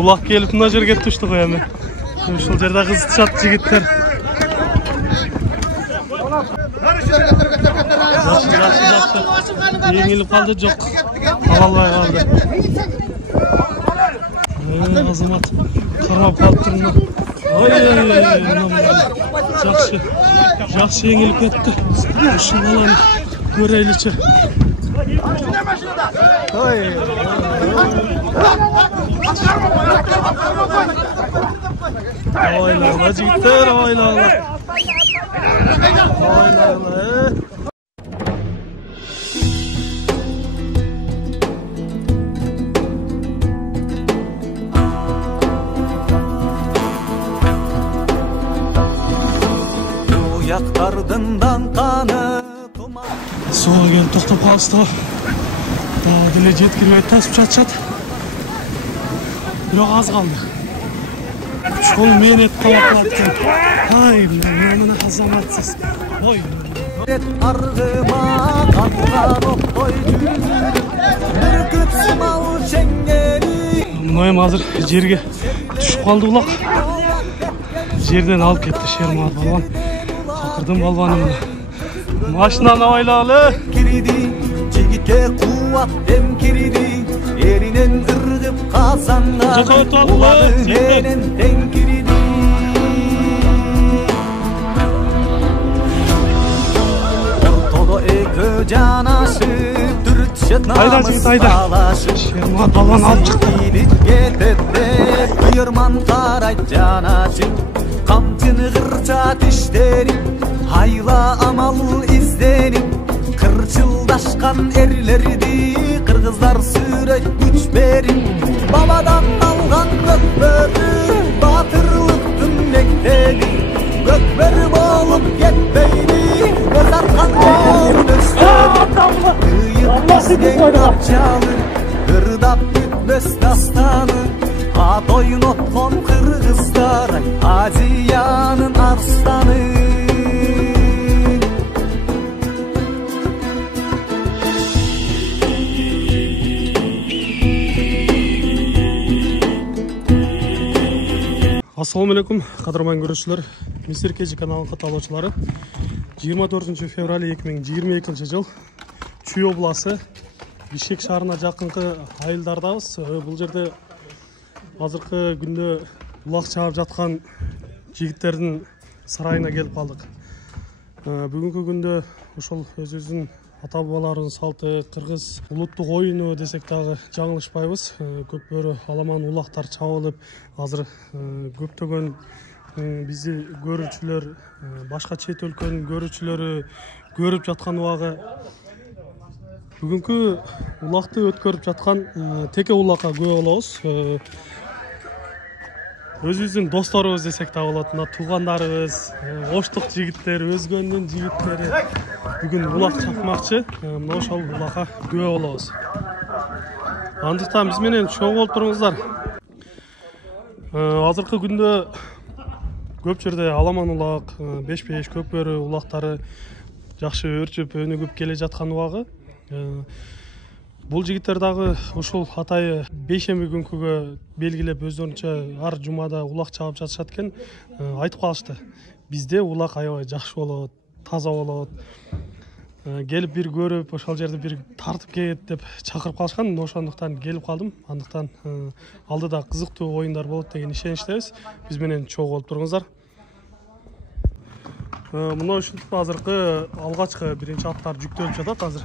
Улак келіп мына жерге түшті ғой әме. Ушул жерде кызышат жигиттер. Жақсы. Еңіліп қалды жоқ. Алалбай қалды. Азамат қармап қалып тұрмын. Жақсы еңіліп кетті. Ушул баланы көрелічі. Oylala jigitler, oylala. Uyaqtardından qanı Soğa gelip to'xtab qolishdi. Dile yetkirmay tasib chatchat. Biroq az qoldi. Şol menet tavaklatken. Ay, mana azamatsiz. Oy. Argıma qatqan oqtoy Ürküt sımal çengeli Mınayım hazır жерге düşüp qaldı ulaq. Жерден alып ketdi Şermat balvan. Qaqırdım balvanımla. Maşinаны oylalı. Kiridi, jigitke quvvat dem kiridi Erinen ırgıp qazanlar Ulağı menen ten kiridi Ortada ekö janaşıp Türkçet namız talaşıp Şermat balvan alып çıktı. Ketette buyurman qarayt janaşıp Qamçını qırçat işleri Hayla amal izdenip Kırçıldaşkan erlerdi Kırgızlar sürek güç verip Babadan algan gökbörü Batırlık tümlekteli Gökbörü bolup yetmeyli Göz atkan bol gösteri Kıyıp bizden kapçalı Gırdap bütmös dastanı At oynatkan Kırgızlar Aziyanın arslanı Assalamu alaikum, qadırman görüşçüler. Mr. Keci kanalının kataloğçuları. 24 fevral 2022 жыл Чүй обласы Бишкек шаарына жакынкы айылдардабыз. Бул жерде азыркы күндө улак чаап жаткан жигиттердин сарайына келип калдык. Бүгүнкү күндө ошол өзүбүздүн ата-бабалардын салты кыргыз улуттук оюну десек дагы жаңылышпайбыз. Көпбөрү аламан улактар чабылып, азыр көптөгөн бизди көрүүчүлөр, башка чет өлкөнүн көрүүчүлөрү көрүп жаткан убагы бүгүнкү улакты өткөрүп жаткан теке улакка күбө болобуз. Өзүбүздүн досторубуз десек да болот, мына туугандарыбыз, оштук жигиттер, өзгөнүн жигиттери бүгүн улак чапмакчы. Мына ошол улакка күбө болобуз. Андыктан биз менен чоң болуп туруңуздар. Азыркы күндө көп жерде аламан улак, беш-беш көкбөрү улактары жакшы өрчүп, өнүгүп келе жаткан убагы. Бул жигиттер дагы ушул атайы бейшемби күнкүгө белгилеп өздөрүнчө ар жумада улак чаап жатышат экен. Айтып калышты. Бизде улак аябай жакшы болот, таза болот. Келип бир көрүп, ошол жерде бир тартып кет деп чакырып калышкан. Ошондуктан келип калдым. Андыктан алдыда кызыктуу оюндар болот деген ишеничтебиз. Биз менен чогуу болуп туруңуздар. Мына ушинтип азыркы алгачкы биринчи аттар жүктөлүп жатат азыр.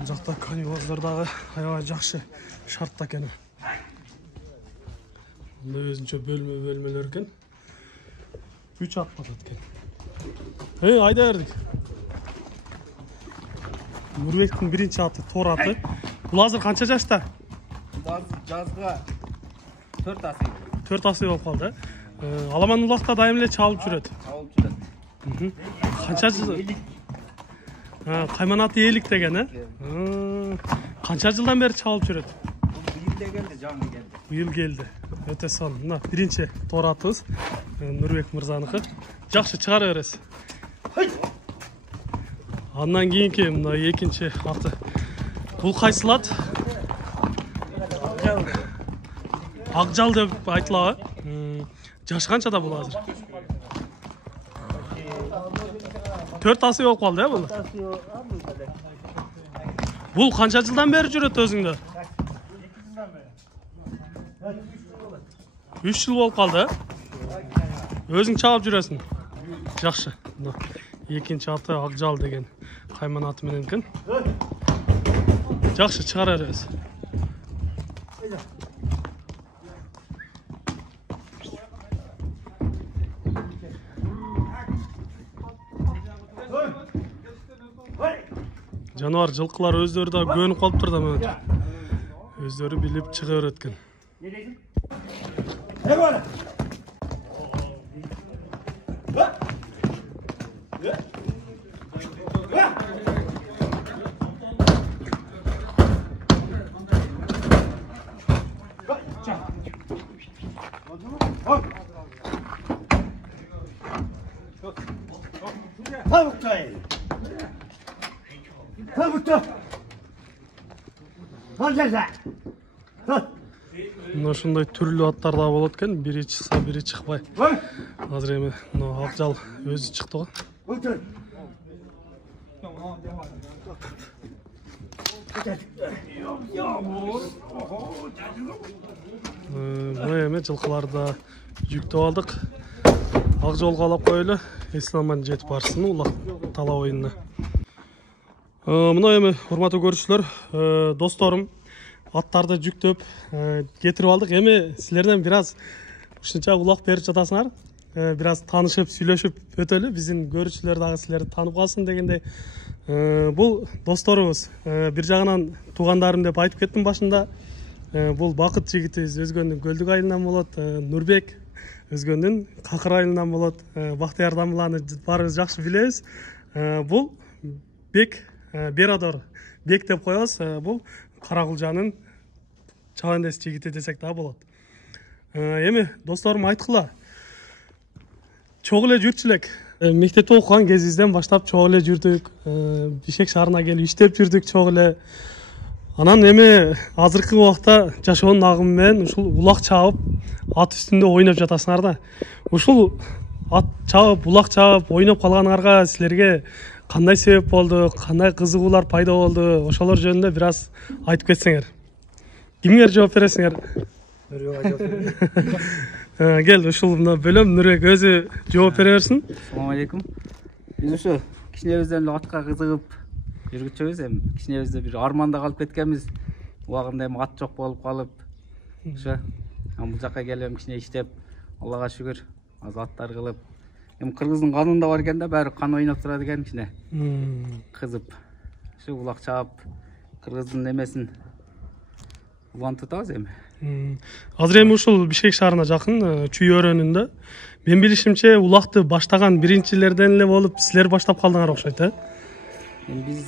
Жақта канивоздардағы аябай жақсы шартта екен. Өзінше бөлмелер екен. 3 ат батат екен. Айда бердік. Нұрбектің бірінші аты Тор аты. Бұл азыр қанша жашта? Жазға 4 асый. 4 асый болып қалды. Аламан улақта дайым эле чабылып жүрөт. Чабылып жүрөт. Қанша жыл? Кайманаты елік деген, Қанша жылдан бері чабылып жүрөт? Быйыл келди, жаңы келди. Быйыл келди. Өтө сон. Мына биринчи Тор атыбыз Нурбек мырзаныкы. Жакшы чыгара бересиз. Андан кийинки мына экинчи аты. Бул кайсыл ат? Акжал деп айтылабы? Жаш канчада бул азыр? 4 асы болуп калды, бул? Бул канча жылдан бери жүрөт өзүңдө? 3 жыл болуп калды, өзүң чабып жүрөсүң. Жакшы. Экинчи аты Акжал деген кайман аты менен экен. Жакшы, чыгара беребиз. Жануар жылкылар өздөрү да көнүп калыптыр да мына. Өздөрү билип чыга берет экен. Мына ушундай түрлүү аттар да болот экен. Бири чыкса, бири чыкпай. Азыр эми мына Акжал өзү чыкты го. Мына эми жылкыларды жүктөп алдык. Акжалга алып коелу. Эслеман жетип барсын улак талаа оюнуна. Мына эми урматтуу көрүүчүлөр, досторум, аттарды жүктөп кетирип алдык. Эми силерден бир аз ушунча улак берип жатасыңар. Бир аз таанышып, сүйлөшүп өтөлү. Биздин көрүүчүлөр дагы силерди таанып калсын дегендей. Бул досторубуз. Бир жагынан туугандарым деп айтып кеттим башында. Бул Бакыт жигитибиз Өзгөндүн Көлдүк айылынан болот. Нурбек Өзгөндүн Какыр айылынан болот. Бактыяр Дамыланы баарыбыз жакшы билебиз. Бул Бек Берадор Бек деп коебуз. Бул Каракулжанын чабандес жигити десек да болот. Эми досторум айткыла. Чогуу эле жүрчү элек. Мектепте окуган кезибизден баштап чогуу эле жүрдүк. Бишкек шаарына келип иштеп жүрдүк чогуу эле. Анан эми азыркы убакта жашоонун агымы менен ушул улак чабып, ат үстүндө ойноп жатасыңар да. Ушул ат чабып, улак чабып, ойноп калганыңарга силерге кандай себеп болду, кандай кызыгуулар пайда болду, ошолор жөнүндө бир аз айтып кетсеңер. Кимге жооп бересиңер? Кел, ушул мына бөлөм Нурбек өзү жооп бере берсин. Assalamu алейкум. Биз ушу кичинебизден эле атка кызыгып жүргүчөбүз. Эми кичинебизде бир арманда калып кеткенбиз. Убагында эми ат жок болуп калып, ошо бул жака келип кичине иштеп, Аллага шүгүр, аз аттар кылып. Эми кыргыздын канында бар экен да, баары кан ойноп турат экен кичине. Кызып, ушу улак чаап, кыргыздын эмесин улантып атабыз эми. Азыр эми ушул Бишкек шаарына жакын Чүй өрөөнүндө мен билишимче улакты баштаган биринчилерден эле болуп, силер баштап калдыңар окшойт, Эми биз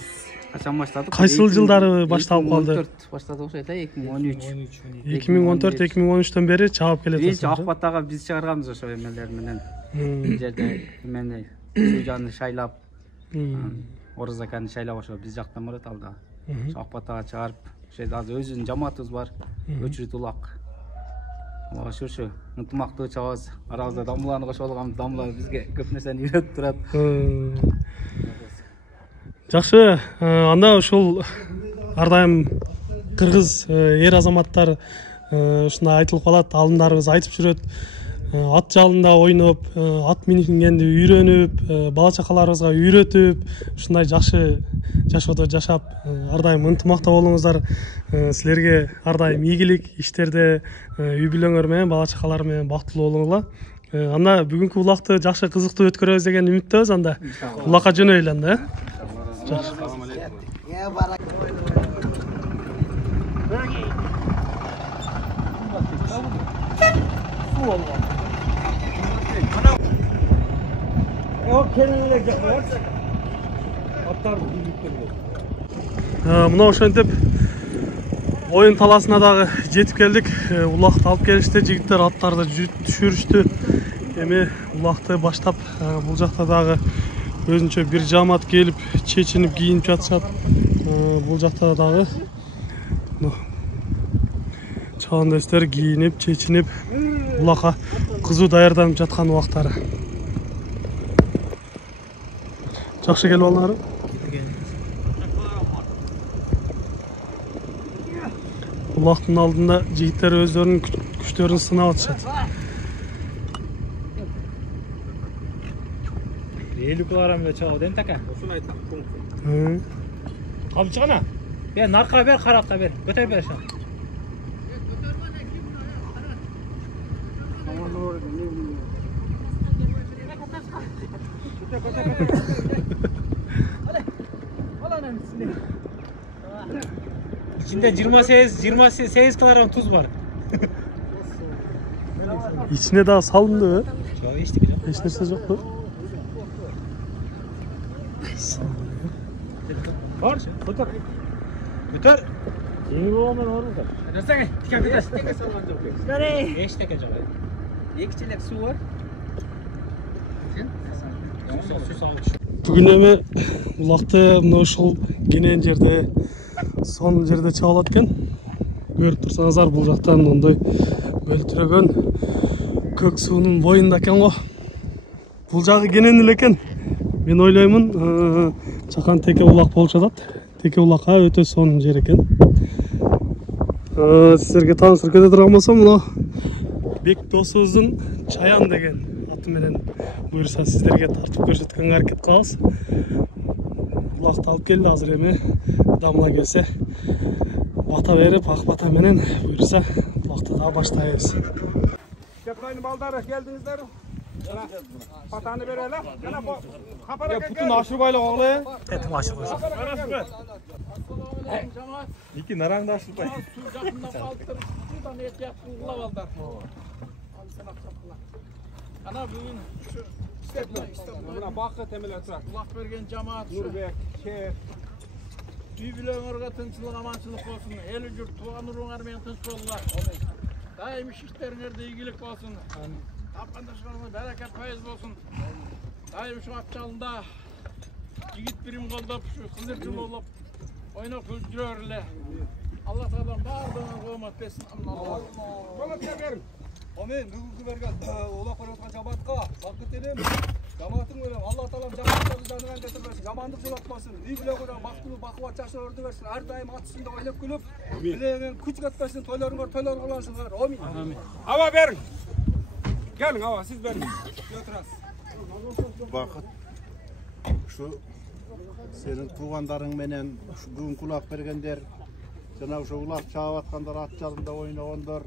качан баштадык? Кайсыл жылдары башталып калды? 2014 баштадык окшойт, 2013. 2014-2013төн бери чабып келатсыздар. Биринчи Акбатага биз чыгарганбыз ошо эмелер менен. Бул жерде эмени Суужаны шайлап, Орозаканы шайлап ошо биз жактан барат алда. Ошо Акбатага чыгарып, ошо жерде азыр өзүнүн жамаатыбыз бар. Өчүрүт улак. Аллага шүгүр, ынтымактуу чабабыз. Арабызда Дамыланы кошуп алганбыз. Дамыла бизге көп нерсени үйрөтүп турат. Жакшы, анда ушул ар дайым кыргыз эр азаматтар ушундай айтылып калат, алымдарыбыз айтып жүрөт. Ат жалында ойноп, ат мингенди үйрөнүп, бала чакаларыбызга үйрөтүп, ушундай жакшы жашоодо жашап, ар дайым ынтымакта болуңуздар. Силерге ар дайым ийгилик иштерде, үй бүлөңөр менен, бала чакалар менен бактылуу болуңуздар. Анда бүгүнкү улакты жакшы кызыктуу өткөрөбүз деген үмүттөбүз. Анда улакка жөнөйлү анда. Жакшы. Мына ошентип оюн таласына дагы жетип келдик. Улакты алып келишти, жигиттер аттарды түшүрүштү. Эми улакты баштап бул жакта дагы өзүнчө бир жамаат келип чечинип кийинип жатышат. Бул жакта дагы Чабандестер кийинип, чечинип, улакка кызуу даярданып жаткан убактары. Жакшы келип алдыңарбы? Улактын алдында жигиттер өздөрүнүн күчтөрүн сынап атышат. 50 килограмм чабуу ден така. Ошону айтам. Калчы гана. Бер нарка бер, каратка бер. Көтөр бер аша. İçinde 28 kilogram tuz var. İçine daha salındı. Çok içtik ya. Hiç nerse yoktu. Var. Götür. Götür. Yeni babamdan var mı? Nasıl? Dikkat et. Dikkat sallanacak. Nereye? 5 dakika acaba. 2 çelek su var. Su sağ ol. Бүгүн эми улакты мына ушул кенен жерде, сонун жерде чабылат экен. Көрүп турсаңыздар, бул жактан мондой мөлтүрөгөн көк суунун боюнда экен го. Бул жагы кенен эле экен. Мен ойлоймун, чакан теке улак болуп жатат. Теке улакка өтө сонун жер экен. Сиздерге таанышып кете турган болсом, мына Бек досубуздун Чаян деген аты менен буюрса сиздерге тартып көрсөткөнгө аракет кылабыз. Улакты алып келди, азыр эми дамла келсе бата берип, ак бата менен буюрса улакты да баштайбыз. Кепрайны балдары келдиңиздер. Патаны берели. Жана капара Putun aşırı bayla oğlu. Этим ашып койсо. İki narang da aşırı bay. Ana bugün mına bakı temel oturak. Kulak bergen cemaat Nurbek, Şef. Büyüleğinizge tinçlik, amançılık olsun. Eli yurt, tuğan uruğunlar men tinç bollar. Daim iş işlerinizde iyilik olsun. Tapkandaşlarınızda bereket faiz olsun. Daim şu apçalında yigit birim koldap, şu kızırcıl olup oynap öldürörle. Allah Teala bardığına koymat besin. Koymat verin. Amin. Бүгүнкү берген улак көрөткөн жамаатка бакыт элем. Жамааттын менен Алла Таалам жамааттарды жанынан кетирбесин. Жамандык жолотпасын. Үй бүлө көрө бактылуу бакубат жашоо өрдү берсин. Ар дайым ат үстүндө ойлоп күлүп, билеңен күч кетпесин. Тойлоруңар тойлор кыласыңар. Амин. Ava verin. Gelin ava siz verin. Götürasыз. Бакыт şu senin tuğandarың менен бүгүн кулак бергендер, жана ошо улак чаап аткандар, ат жалында ойногондор,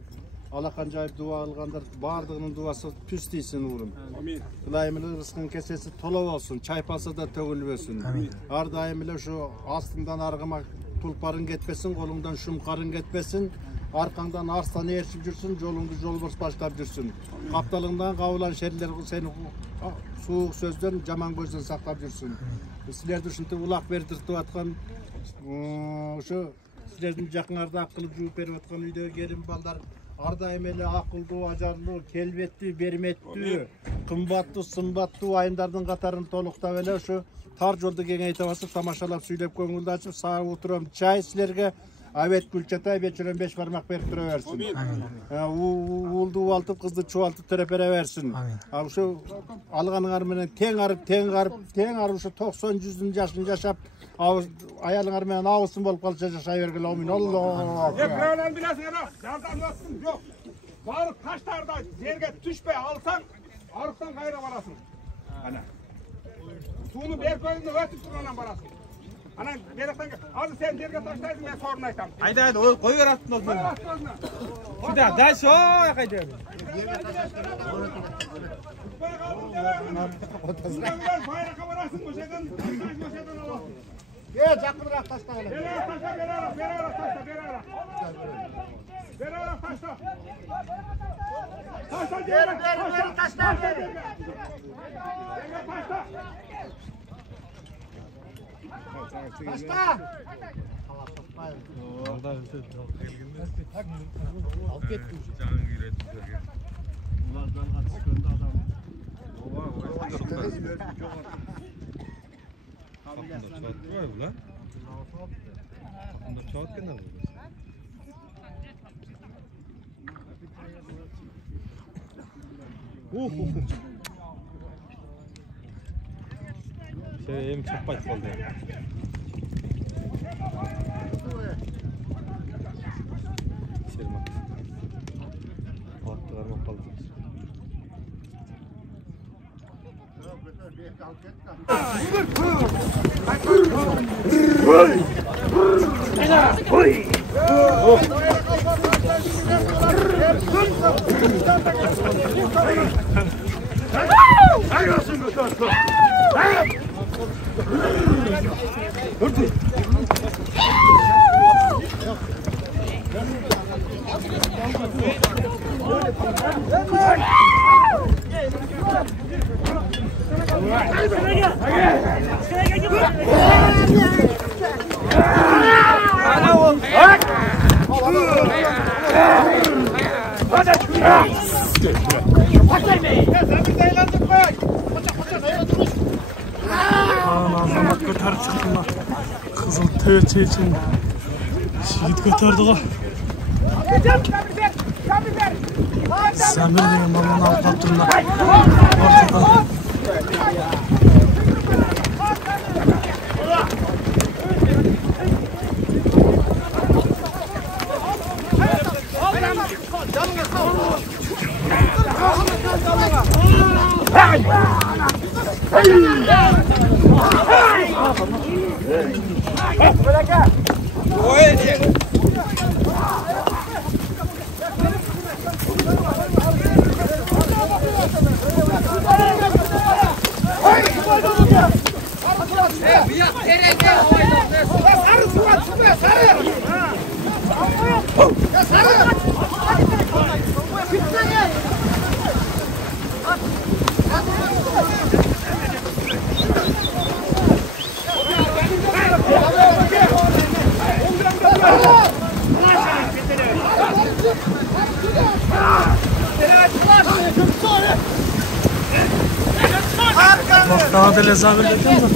алакан жайып дуа кылгандар, баардыгынын дуасы түз тийсин уурум. Amin. Кылайым эле рызкын кесеси толо болсун, чайпаса да төгүлбөсүн. Ар дайым эле ошо астыңдан аргыма тулпарың кетпесин, колуңдан шумкарың кетпесин, аркаңдан арстан ээрчип жүрсүн, жолуңду жолборс баштап жүрсүн. Капталыңдан кабылан шерлер сени суук сөздөн, жаман көздөн сактап жүрсүн. Силерди ушинтип улак бердиртип аткан ошо силердин жакыңарда ак кылып жууп берип аткан үйдөгү келин балдар ар дайым эле акылдуу, ажарлуу, келбеттүү, берметтүү, кымбаттуу, сымбаттуу айымдардын катарын толуктап эле ошо тар жолду кеңейте басып, тамашалап, сүйлөп, көңүлдү ачып, сага утурам чай силерге Абет Гүлчатай бечөрөн 5 бармак берип тура берсин. Уулду убалтып, кызды чубалтып тереп бере берсин. Ошо алганыңар менен тең арып ошо 90-100 жашын жашап, аялыңар менен абысын болуп калса жашай бергиле. Амин. Аллах. Birazdan bilesiniz. Yardan nasılsın? Yok. Balık taşlarda yerge düşme alsan arıktan kayra varasın. Ana. Suyunu bir koyunda ötüp durunan varasın. Ana gerekten az sen yerge taşlaysın ben sorun aytam. Haydi haydi koy ver attın o zaman. Bir daha daha şu haydi. Bayrağa varasın o şeyden al. Gel jakыныраак ташта эле. Berarak taşla. Berarak taşla. Taşla gel. Taşla. Алып кетти. Улар далга түшкөндө адам. Эми чаппайт болду. Азамат көтеріп шықты ма? Қызыл төбетші үшін жігіт көтерді ғой. Самир деген баланы алып қалып тұрмын. Daha da lezzetli değil mi?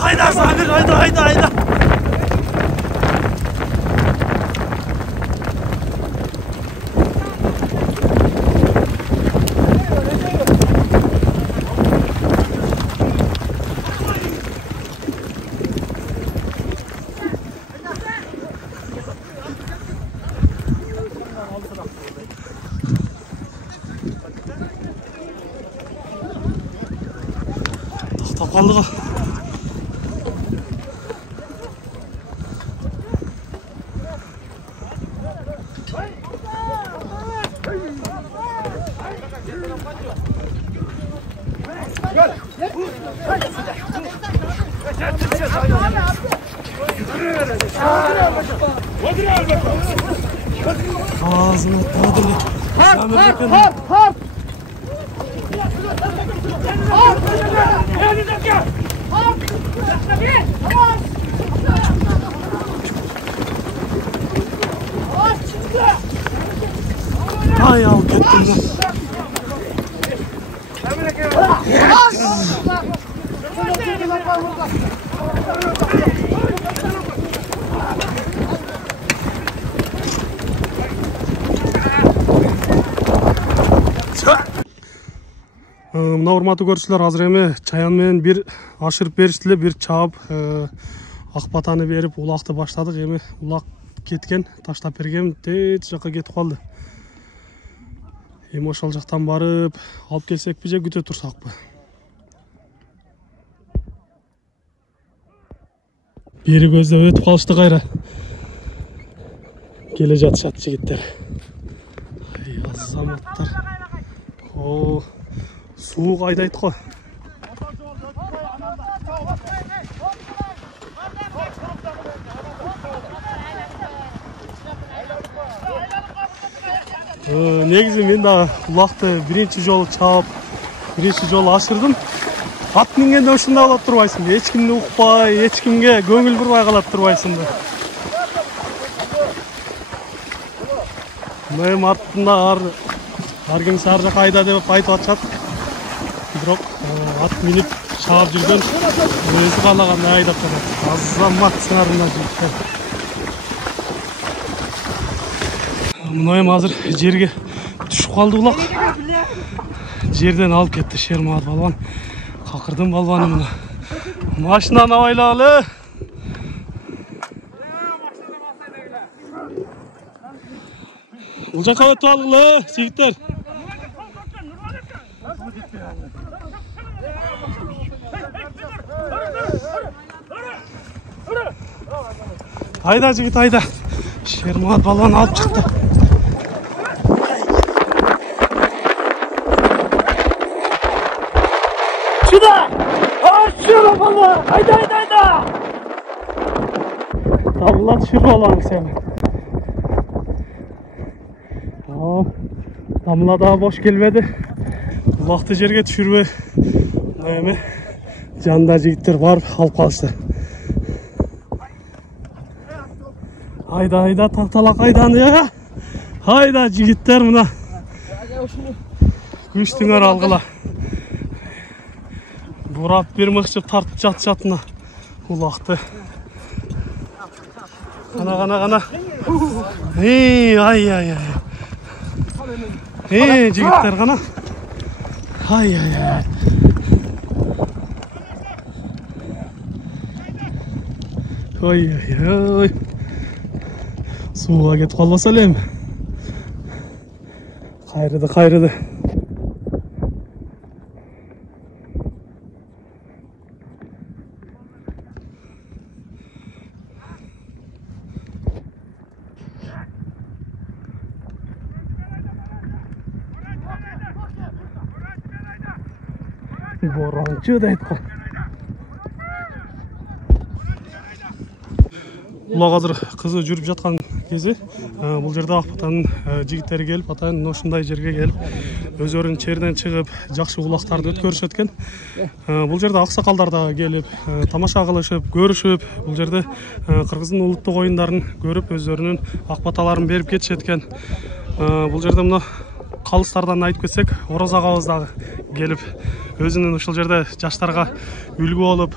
Hayda Samir, hayda. Kaldı. Ağzını tadırlı. Hop. Ay al gittim. Мына урматтуу көрүүчүлөр, азыр эми чаян менен бир ашырып бериштиле, бир чаап ак батаны берип улакты баштадык. Эми улак кеткен, таштап бергем, тет жака кетип калды. Эми ошол жактан барып алып келсекпи же күтө турсакпы? Бери көздөп өтүп калышты кайра. Келе жатышат жигиттер. Ай азаматтар. Суук айдайт го. Негизи мен да улакты биринчи жолу чаап, биринчи жолу ашырдым. Ат мингенде ушундай болот турбайсың. Эч кимди укпай, эч кимге көңүл бурбай калат турбайсың. Мен аттында ар ким ар жака айда деп айтып атышат. Бирок ат минип чаап жүргөн өзү каалагандай айдап жатат. Азамат сыңарында жигиттер. Мына эми азыр жерге түшүп калды улак. Жерден алып кетти Шермат балбан. Какырдын балбаны мына. Машинаны абайлагылы. Бул жака өтүп алгылы, жигиттер. Айда жигит, айда. Шермат балбан алып чыкты. Ayda ayda ayda. Tabla düşür olan sen. Tamam. Damla daha boş gelmedi. Vakti жерге düşürme. Neymi? Canda jigitler var alıp kalıştı. Hayda hayda tahtalak aydanı ya. Hayda jigitler buna. Güçtüңөр algıla. Бурап bir мыкчып тартып жатышатына улақты. Қана. Ай. Жигиттер қана. Ай. Ой. Суға кетіп қалбаса элем. Қайрыды. Боранчы да айтқан. Улак азыр кызы жүрүп жаткан кези бул жерде Акбатанын жигиттери келип, атайын ушундай жерге келип, өздөрүнүн черден чыгып, жакшы улактарды өткөрүшөт экен. Бул жерде аксакалдар да келип, тамаша кылышып, көрүшүп, бул жерде кыргыздын улуттук оюндарын көрүп, өздөрүнүн акбаталарын берип кетишет экен. Бул жерде мына калыстардан айтып кетсек, Ороза агабыз дагы келип, өзүнүн ушул жерде жаштарга үлгү болуп,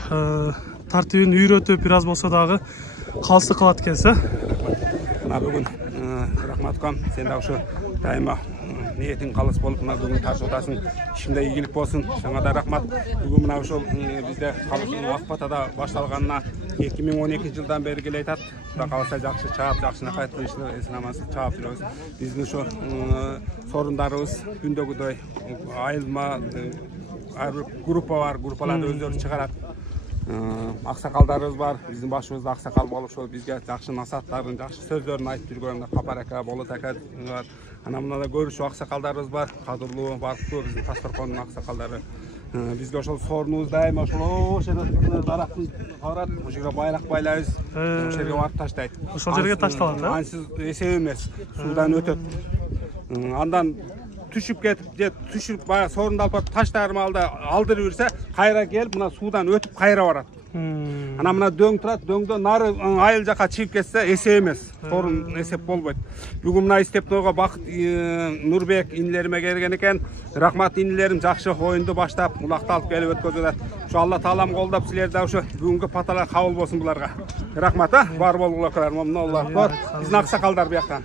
тартибин үйрөтүп, бир аз болсо дагы калыстык кылат экенсиз. Мына бүгүн рахматкам, сен дагы ушу дайыма ниетиң калыс болуп, мына бүгүн ташып атасың. Ишиңде ийгилик болсун. Сага да рахмат. Бүгүн мына ушул бизде Акбатада башталганына 2012 жылдан бери келе атат. Кудай кааласа жакшы чаап, жакшы накайтлышып, эсин-амансыз чаап жүрөбүз. Биздин ушу сорундарыбыз күндөгүдөй айылма ар бир группа бар, группаларды өздөрү чыгарат. Аксакалдарыбыз бар, биздин башыбызда аксакал болуп, ошол бизге жакшы насааттарын, жакшы сөздөрүн айтып жүргөн Капар ака, Болот ака бар. Мына да көрүшүп аксакалдарыбыз бар, кадырлуу, барктуу биздин Ташторкондун аксакалдары. Бизге ошол сорунубуз дайыма ошол жерде дарактын барат, ошол жерге байрак байлайбыз, ошол жерге барып таштайт. Ошол жерге ташталат, э? Ансыз эсеп эмес, суудан өтөт. Андан түшүп кетип, же түшүп баягы сорунду алып таштар маалда алдырып жүрсө, кайра келип, мына суудан өтүп кайра барат. Ана мына дөң турат, дөңдө нары айыл жака чыгып кетсе эсеп эмес, сорун эсеп болбойт. Бүгүн мына Степнойго Бакыт Нурбек инилериме келген экен. Рахмат инилерим, жакшы оюнду баштап, улакты алып келип өткөзүп атат. Ошо Алла таалам колдоп, силерде ошо бүгүнкү паталар кабыл болсун буларга. Рахмат, бар болгулар, мына Аллах. Биздин аксакалдар бияктан.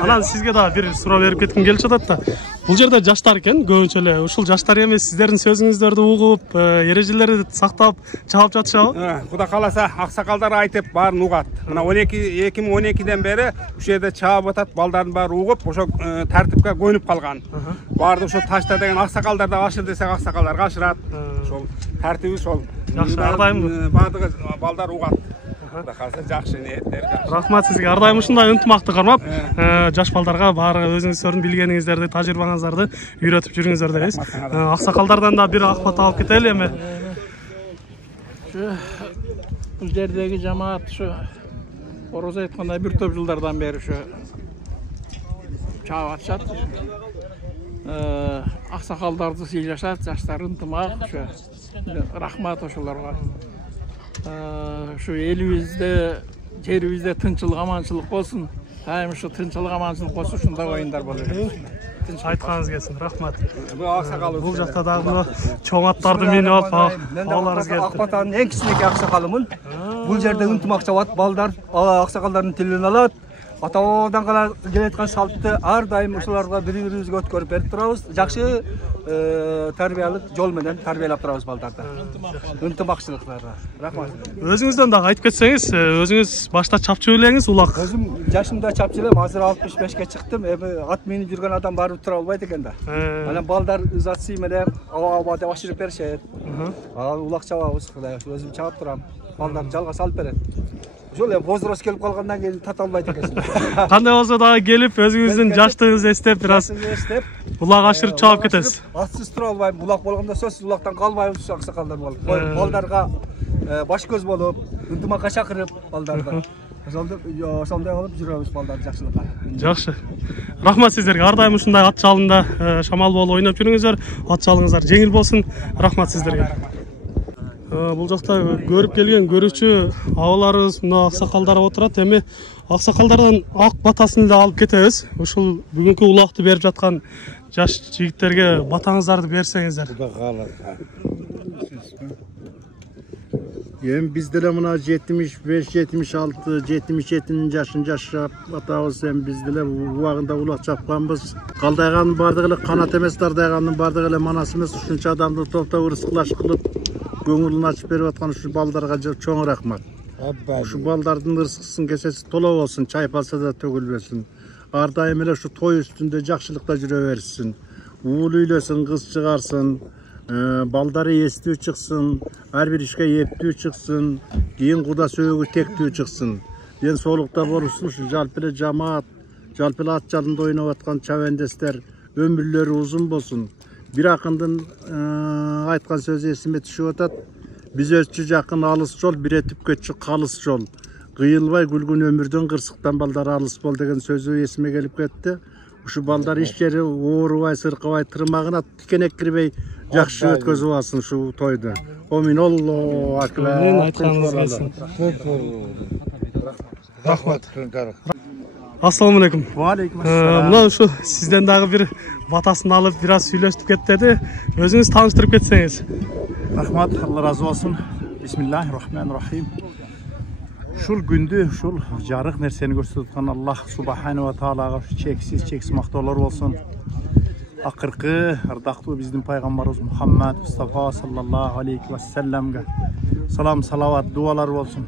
Анан сизге да бир суроо берип кетким келип жатат да. Бул жерде жаштар экен, көбүнчө эле ушул жаштар эмес, сиздердин сөзүңүздөрдү угуп, эрежелерди сактап, чаап жатышабы? Кудай кааласа, аксакалдар айтып баарын угат. Мына 2012ден бери ушул жерде чаап атат, балдардын баары угуп, ошо тартипке көйнүп калган. Баарды ошо ташта деген аксакалдар да ашыр десек, аксакалдар ашырат. Ошол тартиби ошол. Жакшы, ар дайым баардыгы балдар угат. Кудай кааласа жакшы ниеттер. Рахмат сизге. Ар дайым ушундай ынтымакты кармап, жаш балдарга баары өзүңүздөрдүн билгениңиздерди, тажрыйбаңыздарды үйрөтүп жүрүңүздөр дейбиз. Аксакалдардан да бир акбат алып кетели эми. Бул жердеги жамаат ушу Ороза айткандай бир топ жылдардан бери ушу çağып atышат. Аксакалдарды сыйлашат, жаштар ынтымак, ошо рахмат ошолорго. Şu elibizde, жерибизде тынчылык, аманчылык болсун. Айым ушу тынчылык, аманчылык болсун, ушундай оюндар болот. Айтканыңыз келсин, рахмат. Bu aksakalı. Бул жакта дагы мына чоң аттарды минип алып балдарыңыз келипти. Акбатанын эң кичинекей аксакалымын. Бул жерде ынтымак чабат, балдар аксакалдардын тилин алат. Ата-бабадан кала келаткан салтты ар дайым ушуларга бири-бирибизге өткөрүп берип турабыз. Жакшы тарбиялык жол менен тарбиялап турабыз балдарды. Ынтымакчылыктарда. Рахмат. Өзүңүздөн дагы айтып кетсеңиз, өзүңүз башта чапчы элеңиз, улак. Өзүм жашымда чапчы элем, азыр 65ке чыктым. Эми ат минип жүргөн адам барып тура албайт экен да. Анан балдар ызатсы менен аба деп ашырып беришет. Улак чабабыз, Кудай өзүм чабып турам. Балдар жалга салып берет. Ошол эми возраст келип калгандан кийин тата албайт экенсиң. Кандай болсо дагы келип, өзүңүздүн жаштыгыңызды эстеп, бир аз улак ашырып чабып кетесиз. Атсыз тура албайм, улак болгондо сөзсүз улактан калбайбыз, аксакалдар болуп. Балдарга баш көз болуп, ынтымакка чакырып балдарды. Ошондой кылып жүрөбүз балдарды жакшылыкка. Жакшы. Рахмат сиздерге. Ар дайым ушундай ат жалында шамал болуп ойноп жүрүңүздөр. Ат жалыңыздар жеңил болсун. Рахмат сиздерге. Бул жакта көрүп келген көрүүчү абаларыбыз мына аксакалдар отурат. Эми аксакалдардан ак батасын эле алып кетебиз. Ушул бүгүнкү улакты берип жаткан жаш жигиттерге батаңыздарды берсеңиздер. Эми биз деле мына 75, 76, 77 жашын жашап атабыз. Эми биз деле убагында улак чапканбыз. Калдайганын бардыгы эле канат эмес, дардайганын бардыгы эле манас эмес. Ушунча адамды топтоп ырыскылаш кылып көңүлүн ачып берип аткан ушул балдарга чоң рахмат. Ушул балдардын ырыскысын кесеси толо болсун, чайпалса да төгүлбөсүн. Ар дайым эле ушу той үстүндө жакшылыкта жүрө берсин. Уул үйлөсүн, кыз чыгарсын, балдары эстүү чыксын, ар бир ишке эптүү чыксын, кийин куда сөөгү тектүү чыксын. Ден соолукта болушун, ушу жалпы эле жамаат, жалпы эле ат жалында ойноп аткан чабендестер өмүрлөрү узун болсун. Bir akındın aytkan sözü esime düşüp atat. Biz özçü jakın alыс жол, bir etip kötçü kalыс жол. Kıyılbay gülgün ömürden kırsıktan balдар alыс bol degen sözü esime gelip ketти. Uşu balдар iş yeri oğrubay, sırkabay, tırmağına tikenek kiribey jakşı ötközüp alsın şu toydu. Omin Allahu akbar. Aytkanыңыз келсин. Rahmat. Assalamu alaikum. Aleykümselam. Mına şu sizden dagı bir batasını alıp biraz süйлөшүп кетти. Өзүңүз тааныштырып кетсеңиz. Rahmat, Allah razı olsun. Bismillahirrahmanirrahim. Şul gündü, şul jarık nerseni gösterdiğin Allah subhanahu wa ta'ala çeksiz maktalar olsun. Akırkı, ardaqlı bizim peygamberimiz Muhammed Mustafa sallallahu aleyhi ve sellem'e salam, salavat, dualar olsun.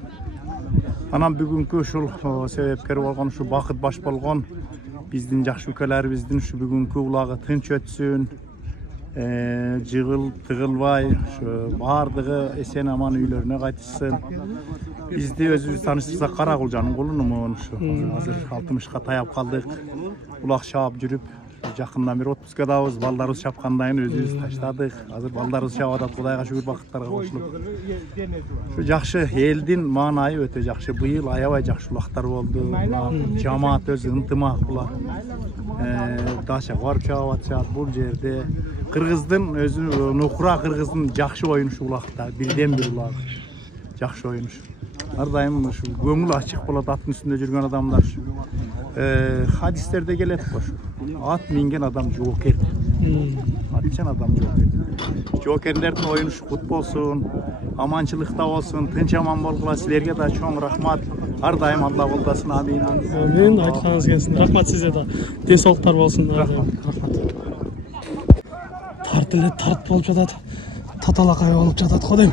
Anam bugünkü şul sebepkeri olgan, şu bakıt baş bolgan bizdin jakşı ülkelerimizin şu bugünkü ulağı tınç ötsün. Jığıl, tığılbay, şu bardığı esen aman üylerine qaytışsın. Bizde özümüz tanıştırsak Karagulcanın kolunu şu hazır 60'ka tayap kaldık. Ulak şaap жүрüp жақындан бері 30-ға дауыз балдарыз шапқандайын өзіміз таштадық. Азыр балдарыз шабадат, Құдайға шүгір бақыттарға қосылып. Şu жақшы елдің маңайы өте жақшы. Бұйыл аябай жақшы улақтар болды. Жамаат өзі ынтымақ бұлар. Даша барып шабат бұл жерде. Қырғыздың өзі Нұқыра Қырғыздың жақшы ойынышы улақта. Бірден бір улақ. Жақшы ойынышы. Ардайым көңіл ашық болады аттың үстінде жүрген адамдар. Hadislerde gelet var. At mingen adam joker. Atçan adam joker. Jokerlerden oyunu şu futbol olsun, amançılıkta olsun, tınç aman bolgula sizlerge de çok rahmat. Her daim Allah oldasın. Amin. Amin. Aytkanыңыз келсин. Rahmat size de. Денсаулыктар болсун. Rahmat. Тарт эле тарт болуп жатат. Таталакай болуп жатат го дейм.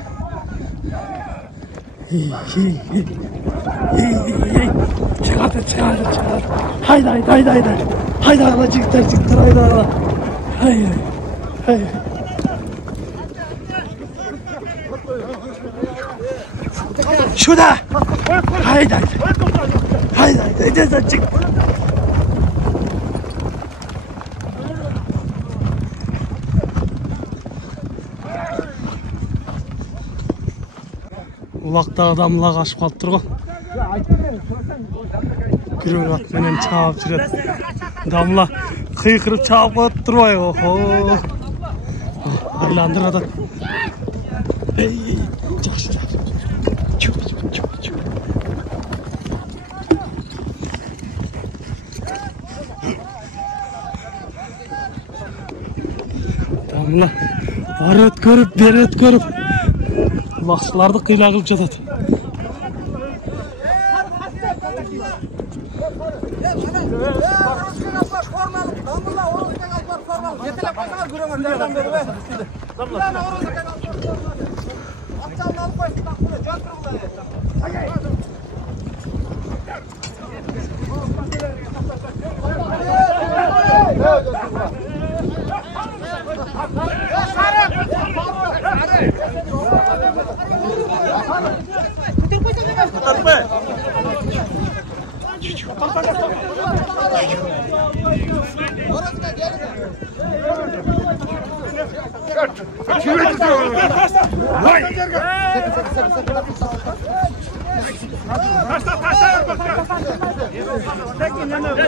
Çıkardı. Haydi. Haydi ala jigitler, haydi ala. Haydi. Şurada. Haydi. Çık. Улакта адамлар ашып калып турган. Күрөң ат менен чаап жүрөт. Damla kıykırıp çağıp koyup durmay. Oho. Aylandır adam. Ey, жақсы. Damla ары өткөрүп, бері өткөрүп. Бақсыларды қила қылып жатады.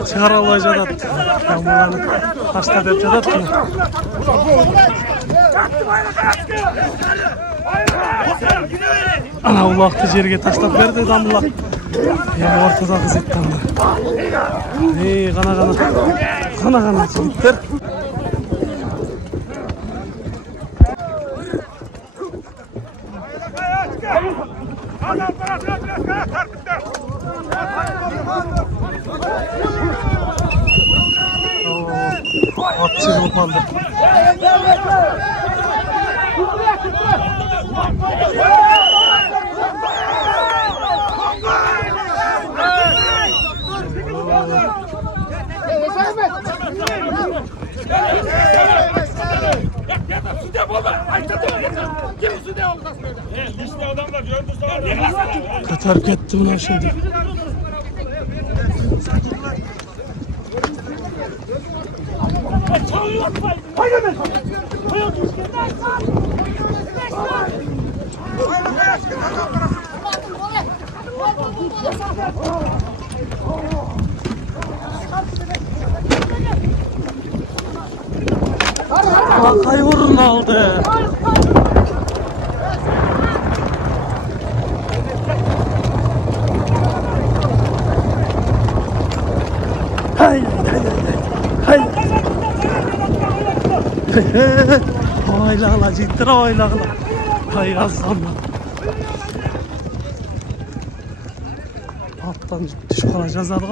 Çıkara olay жатат. Damlаны ташта деп жатат. Ана улақты жерге таштап берді Дамла. Ортада қызет Дамла. Ей, қана жігіттер. At çırılıp aldı. Katarıp gitti buna şimdi. Kay vurun aldı. Hay. Oylağla ciddir oylağla. Hay azamla. Alttan düşük olacağız adı.